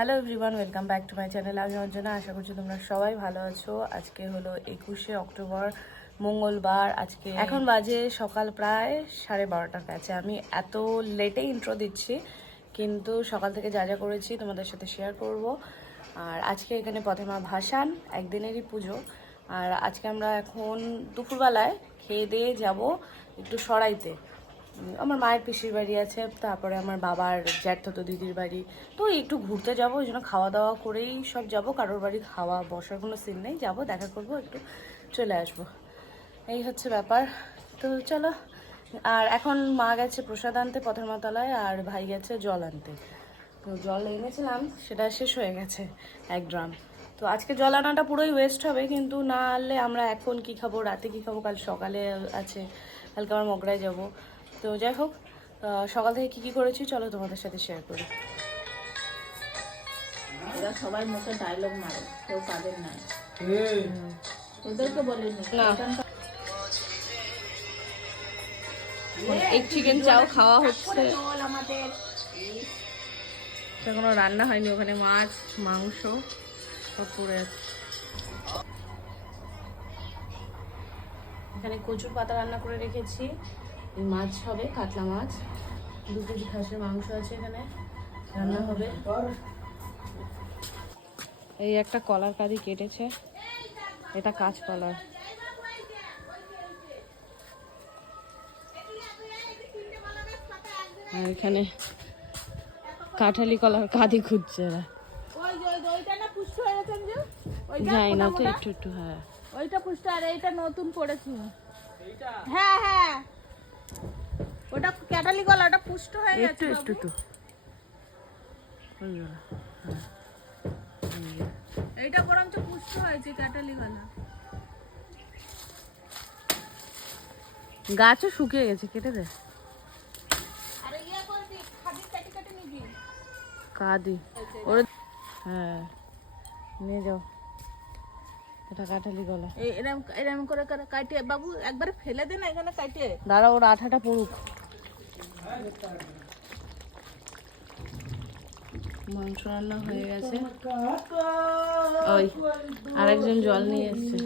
Hello everyone, welcome back to my channel. আমি অঞ্জনা, আশা করছি তোমরা সবাই ভালো আছো। আজকে হলো 21শে অক্টোবর, মঙ্গলবার। আজকে এখন বাজে সকাল প্রায় 12:30 কাছে। আমি এত লেটে ইন্ট্রো দিচ্ছি, কিন্তু সকাল থেকে যা যা করেছি তোমাদের সাথে শেয়ার করব। আর আজকে এখানে প্রথমা ভাসান, একদিনেরই পুজো। আর আজকে আমরা এখন দুপুরবেলায় খেয়ে দিয়ে যাবো একটু সরাইতে। আমার মায়ের পিসির বাড়ি আছে, তারপরে আমার বাবার জ্যাঠতো দিদির বাড়ি। তো একটু ঘুরতে যাবো, ওই জন্য খাওয়া দাওয়া করেই সব যাব। কারোর বাড়ি খাওয়া বসার কোনো সিন নেই, যাবো, দেখা করবো, একটু চলে আসবো, এই হচ্ছে ব্যাপার। তো চলো। আর এখন মা গেছে প্রসাদ আনতে পথরমাতলায়, আর ভাই গেছে জল আনতে। তো জল এনেছিলাম, সেটা শেষ হয়ে গেছে 1 ড্রাম। তো আজকে জল আনাটা পুরোই ওয়েস্ট হবে, কিন্তু না আনলে আমরা এখন কি খাবো, রাতে কি খাবো, কাল সকালে আছে, কালকে আমার মগরায় যাব। তো যাই হোক, সকাল থেকে কী কী করেছি চলো তোমাদের সাথে শেয়ার করি। এরা সবাই মুখে ডায়লগ মারে, কেউ কাজের নাই। ওদেরকে বলিনি না, এক চিকেন চাও খাওয়া হচ্ছে, আমাদের এখনো রান্না হয়নি। ওখানে মাছ মাংস সব পড়ে আছে। এখানে কচুর পাতা রান্না করে রেখেছি, এই মাছ হবে, কাতলা মাছ। 2 কেজি খাসির মাংস আছে, এখানে রান্না হবে। এই একটা কলার কাঁদি কেটেছে, এটা কাঁচকলা। আর এখানে কাঁঠালি কলার কাঁদি খুঁজছে এরা। যাই না তো, একটু একটু। হ্যাঁ, ওইটা পুষ্ট, আর এইটা নতুন করেছি। হ্যাঁ হ্যাঁ, ওটা ক্যাটালি কলা, ওটা পুষ্ট হয়ে গেছে। একটু একটু এইটা বরঞ্চ পুষ্ট হয়েছে ক্যাটালি কলা। গাছও শুকিয়ে গেছে, কেটে দে। আরে ইয়া করবি, খাদি কেটে কেটে নিবি। কাঁদি ওরে, হ্যাঁ নিয়ে যাও। এটা কাঁঠালি কলা। এরম এরম করে করে কাটিয়ে বাবু একবারে ফেলে দে না, এখানে কাটিয়ে দাঁড়া, ওর আঠাটা পড়ুক। মাংস রান্না হয়ে গেছে। ওই আরেকজন জল নিয়ে এসছে।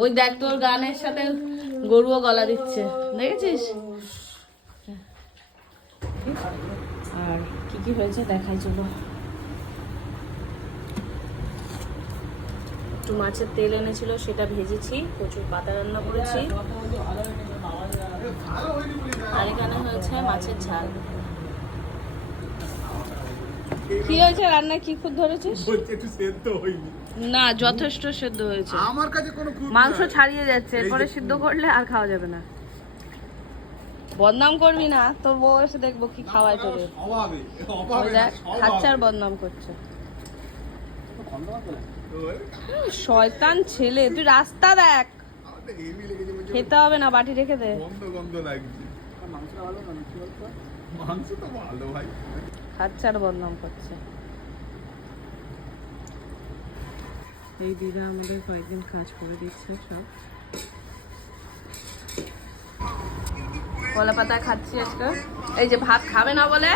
ওই দেখ, তোর গানের সাথে গরুও গলা দিচ্ছে, দেখেছিস? আর কি কি হয়েছে দেখাই, চলো। একটু মাছের তেল এনেছিল, সেটা ভেজেছি। প্রচুর পাতা রান্না করেছি। আর এখানে হয়েছে মাছের ঝাল। কি হয়েছে রান্না, কি খুদ ধরেছিস? না, যথেষ্ট সেদ্ধ হয়েছে। আমার কাছে কোনো খুব মাংস ছাড়িয়ে যাচ্ছে, এরপরে সিদ্ধ করলে আর খাওয়া যাবে না। বদনাম করবি না, তোর বউ এসে দেখবো কি খাওয়ায় তোরে। ওই দেখ, খাচ্ছে আর বদনাম করছে। শয়তান ছেলে, তুই রাস্তা দেখ, খেতে হবে না, বাটি রেখে দে। খাচ্ছে আর বদনাম করছে। এই দিদা আমাদের কয়েকদিন কাজ করে দিচ্ছে সব। কলা পাতা খাচ্ছি আজকে। এই যে ভাত খাবে না বলে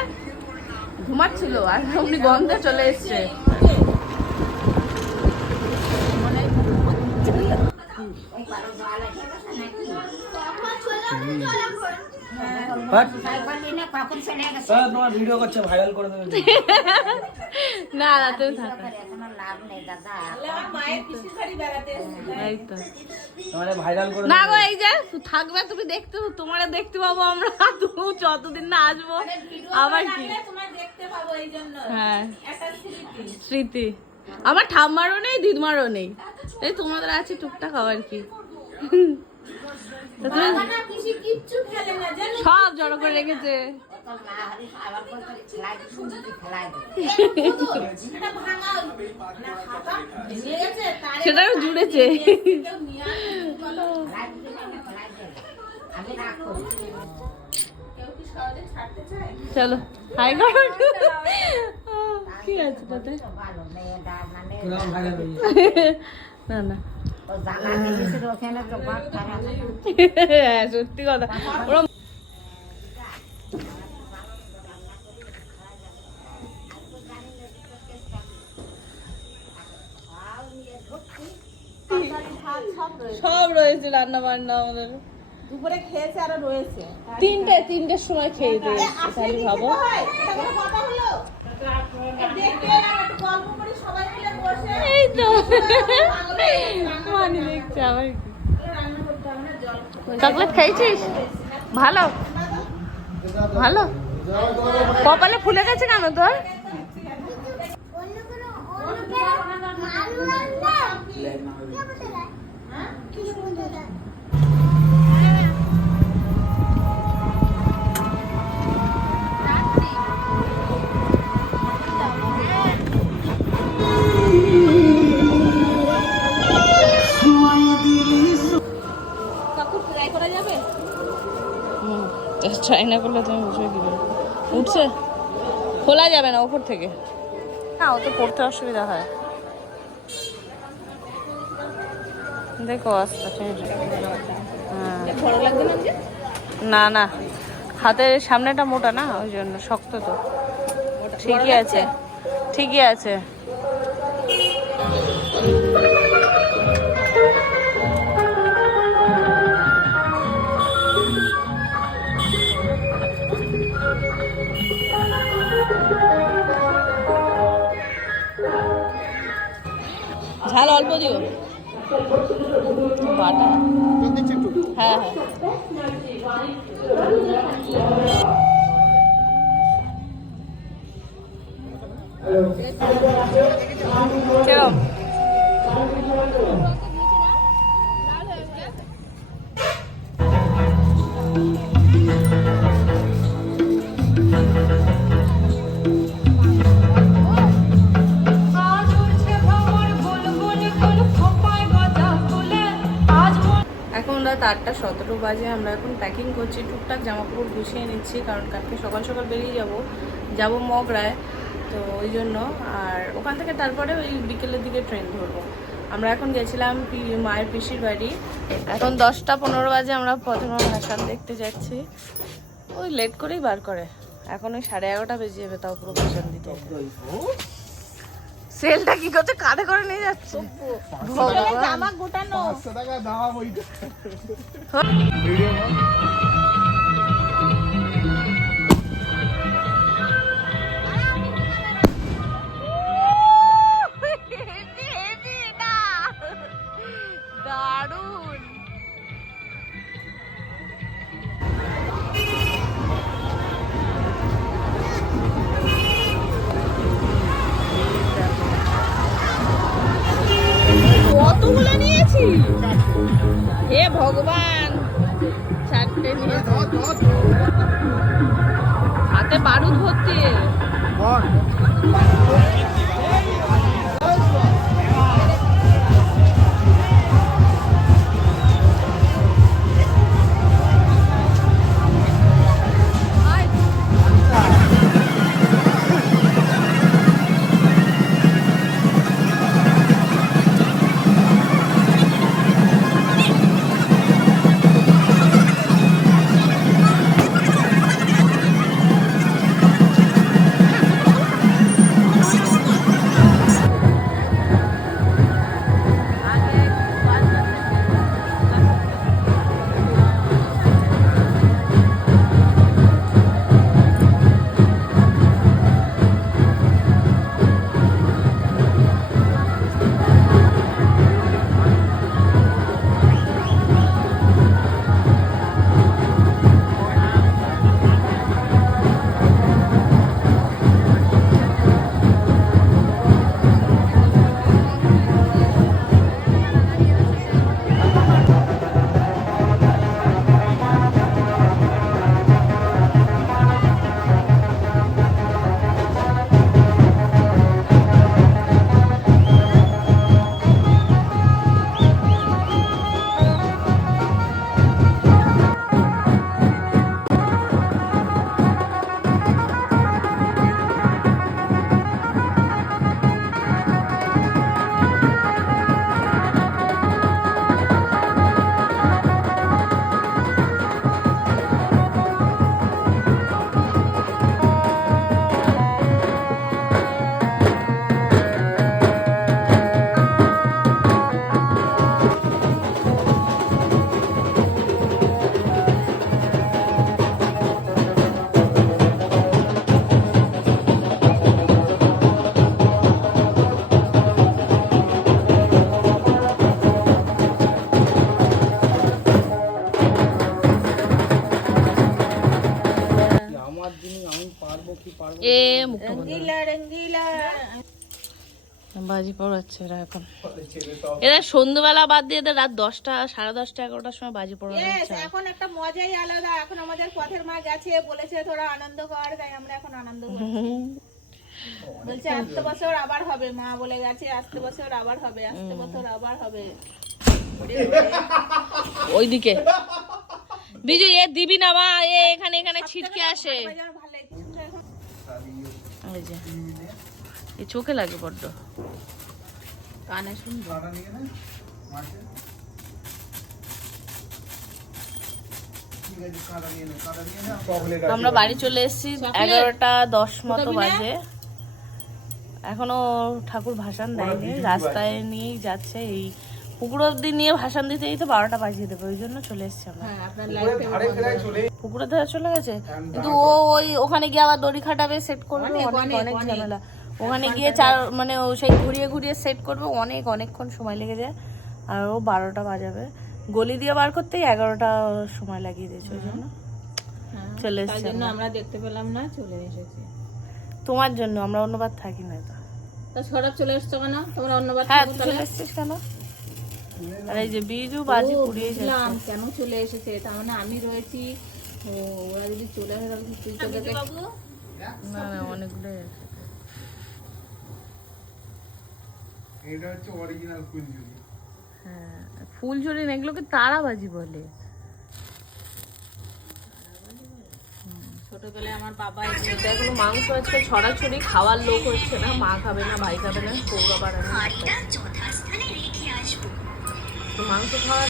ঘুমাচ্ছিল, আর অমনি গন্ধে চলে এসছে। তোমার ভিডিও করছে, ভাইরাল করে দেবে। না না, তুমি থাকো। এই তো তোমারে ভাইরাল করে না গো, এই যে থাকবে, তুমি দেখতে, তোমার দেখতে পাবো আমরা। তুমি যতদিন না আসবো আবার কি। হ্যাঁ, স্মৃতি। আমার ঠাম্মারও নেই, দিদমারও নেই, এই তোমাদের আছে টুকটাক, আবার কি। সব জড়ো করে রেখেছে। সেটাও জুড়েছে। চলো হাই করো। কি আছে তাতে? না না, সত্যি কথা। ওরা সব রয়েছে রান্না বান্না আমাদের। দুপুরে খেয়েছে আরো রয়েছে। তিনটের সময় খেয়ে দিয়ে তাহলে ভাবো। এই তো মানে দেখছে আবার কি। চকলেট খাইছিস? ভালো ভালো। কপালে ফুলে গেছে কেন তোর? ট্রাই না করলে তুমি বুঝবে কি করে? উঠছে, খোলা যাবে না ওপর থেকে। না ও তো পড়তে অসুবিধা হয়। দেখো আস্তে না না, হাতের সামনেটা মোটা না, ওই জন্য শক্ত তো। ঠিকই আছে, ঠিকই আছে। ঝাল অল্প দিও। বাটা হ্যাঁ হ্যাঁ। কেরম? এখন রাত 8:17 বাজে। আমরা এখন প্যাকিং করছি, টুকটাক জামা কাপড় গুছিয়ে নিচ্ছি, কারণ কালকে সকাল সকাল বেরিয়ে যাব মগরায়, তো ওই জন্য। আর ওখান থেকে তারপরে ওই বিকেলের দিকে ট্রেন ধরবো। আমরা এখন গেছিলাম মায়ের পিসির বাড়ি। এখন 10:15 বাজে। আমরা প্রথমে ভাসান দেখতে যাচ্ছি। ওই লেট করেই বার করে, এখন ওই 11:30 বেজে যাবে তাও পুরো ভাসান দিতে। সেলটা কি করছে, কাঁধে করে নিয়ে যাচ্ছে। জামা গোটানো 500 টাকা দাম ওইটা। দারুণ। কতগুলো নিয়েছি, হে ভগবান। 4টে নিয়েছি, হাতে বারুদ ভর্তি। রে মুখটা বন্ধ কর। রঙ্গিলা রঙ্গিলা বাজি পড়াচ্ছে এরা এখন। এরা সন্ধ্যেবেলা বাদ দিয়ে এদের রাত 10টা 10:30 11টার সময় বাজি পড়ানো Yes, হচ্ছে। এখন একটা মজাই আলাদা। এখন আমাদের পথের মা গেছে, বলেছে তোরা আনন্দ কর, তাই আমরা এখন আনন্দ করছি। বলছে আসতে বছর আবার হবে, মা বলে গেছে আসতে বছর আবার হবে, আসতে বছর আবার হবে। ওইদিকে বিজু এ দিবি না মা, এ এখানে এখানে ছিটকে আসে। আমার ভালো লাগছে এখন। এই যে এই চোখে লাগে বড্ড। কানে শুনবো। আমরা বাড়ি চলে এসেছি, 11:10 মতো বাজে। এখনো ঠাকুর ভাসান দেয়নি, রাস্তায় নিয়েই যাচ্ছে। এই পুকুর অব্দি নিয়ে ভাসান দিতেই তো 12টা বাজিয়ে দেবে, ওই জন্য চলে এসেছি আমরা। হ্যাঁ, আপনার লাইফে পুকুরের ধারে চলে গেছে, কিন্তু ও ওই ওখানে গিয়ে আবার দড়ি খাটাবে, সেট করবে, অনেক ঝামেলা। ওখানে গিয়ে মানে ও সেই ঘুরিয়ে ঘুরিয়ে সেট করবে, অনেকক্ষণ সময় লেগে যায়। আর ও 12টা বাজাবে, গলি দিয়ে বার করতেই 11টা সময় লাগিয়ে দিয়েছে, ওই জন্য চলে তাই এসেছি জন্য আমরা। আমরা দেখতে পেলাম না, চলে এসেছি। তোমার জন্য, আমরা অন্যবার থাকি না তো। তা সরব চলে এসছো কেন? তোমরা অন্যবার হ্যাঁ, থাকো তুই তাহলে? চলে এসেছিস কেন? আর এই যে বিজু বাজি ও, পুড়িয়ে বুঝলাম যাচ্ছে। কেন চলে এসেছে, তার মানে আমি রয়েছি। ও, ওরা যদি চলে আসে তাহলে তুই তো দেখে না না, অনেকগুলো এটা হচ্ছে অরিজিনাল ফুলঝুরি। হ্যাঁ, ফুলঝুরি না, এগুলোকে তারাবাজি বলে। ছোটবেলায় আমার বাবা এটা এখনো মাংস আজকে ছড়াছড়ি, খাওয়ার লোক হচ্ছে না, মা খাবে না, ভাই খাবে না, সৌরভ আর আমি খাবো। তো মাংস খাওয়ার